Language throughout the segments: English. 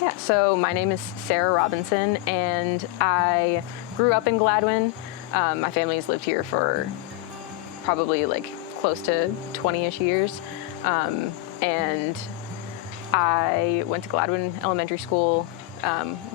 Yeah, so my name is Sara Robinson, and I grew up in Gladwin. My family's lived here for probably like close to 20-ish years. And I went to Gladwin Elementary School,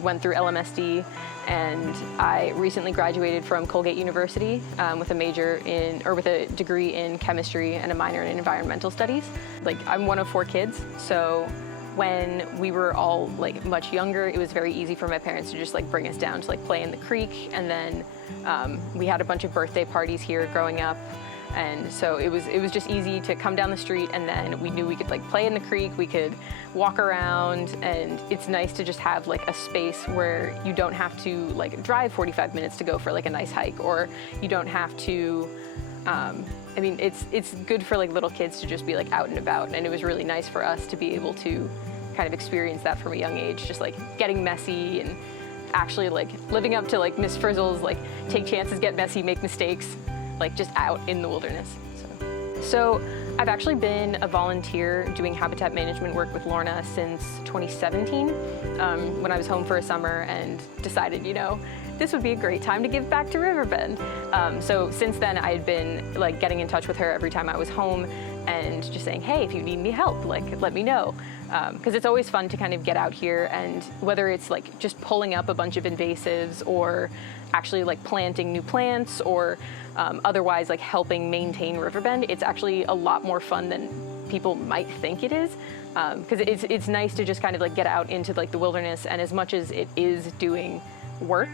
went through LMSD, and I recently graduated from Colgate University with a degree in chemistry and a minor in environmental studies. Like, I'm one of 4 kids, so when we were all like much younger, it was very easy for my parents to just like bring us down to like play in the creek, and then we had a bunch of birthday parties here growing up. And so it was just easy to come down the street, and then we knew we could like play in the creek, we could walk around, and it's nice to just have like a space where you don't have to like drive 45 minutes to go for like a nice hike, or you don't have to, I mean, it's good for like little kids to just be like out and about, and it was really nice for us to be able to kind of experience that from a young age, just like getting messy and actually like living up to like Miss Frizzle's like take chances, get messy, make mistakes, like just out in the wilderness. So I've actually been a volunteer doing habitat management work with Lorna since 2017, when I was home for a summer and decided, you know, this would be a great time to give back to Riverbend. So since then, I had been like getting in touch with her every time I was home and just saying, hey, if you need any help, like let me know. Because it's always fun to kind of get out here, and whether it's like just pulling up a bunch of invasives or actually like planting new plants, or otherwise like helping maintain Riverbend, it's actually a lot more fun than people might think it is. Because it's nice to just kind of like get out into like the wilderness, and as much as it is doing work,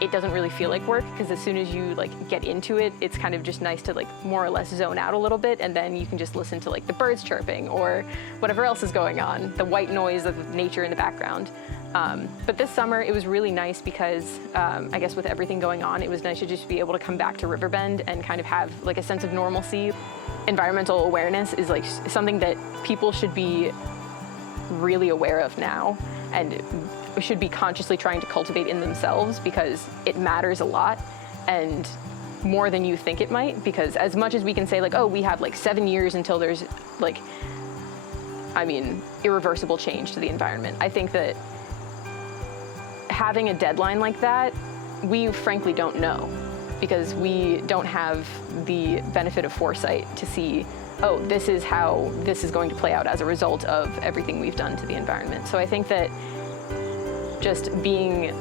it doesn't really feel like work, because as soon as you like get into it, it's kind of just nice to like more or less zone out a little bit, and then you can just listen to like the birds chirping or whatever else is going on, the white noise of nature in the background. But this summer it was really nice because I guess with everything going on, it was nice to just be able to come back to Riverbend and kind of have like a sense of normalcy. Environmental awareness is like something that people should be really aware of now, and should be consciously trying to cultivate in themselves, because it matters a lot, and more than you think it might. Because as much as we can say like, oh, we have like 7 years until there's like, I mean, irreversible change to the environment, I think that having a deadline like that, we frankly don't know, because we don't have the benefit of foresight to see, oh, this is how this is going to play out as a result of everything we've done to the environment. So I think that just being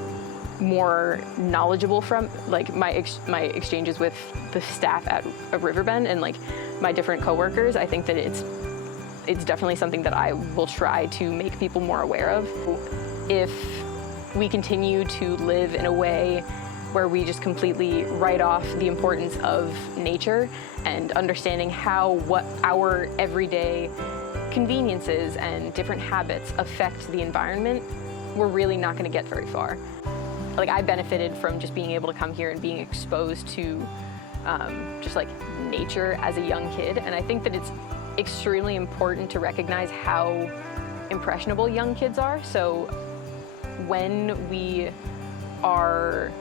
more knowledgeable from like my exchanges with the staff at Riverbend and like my different coworkers, I think that it's definitely something that I will try to make people more aware of. If we continue to live in a way where we just completely write off the importance of nature and understanding what our everyday conveniences and different habits affect the environment, we're really not going to get very far. Like, I benefited from just being able to come here and being exposed to just like nature as a young kid, and I think that it's extremely important to recognize how impressionable young kids are. So when we are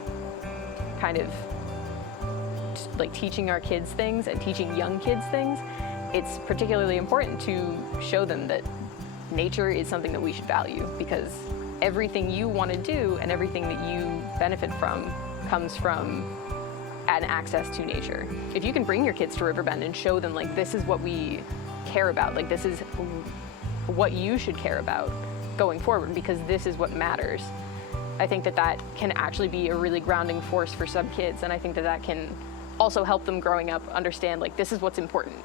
kind of like teaching our kids things and teaching young kids things, it's particularly important to show them that nature is something that we should value, because everything you want to do and everything that you benefit from comes from an access to nature. If you can bring your kids to Riverbend and show them like, this is what we care about, like this is what you should care about going forward, because this is what matters, I think that that can actually be a really grounding force for some kids, and I think that that can also help them growing up understand like, this is what's important.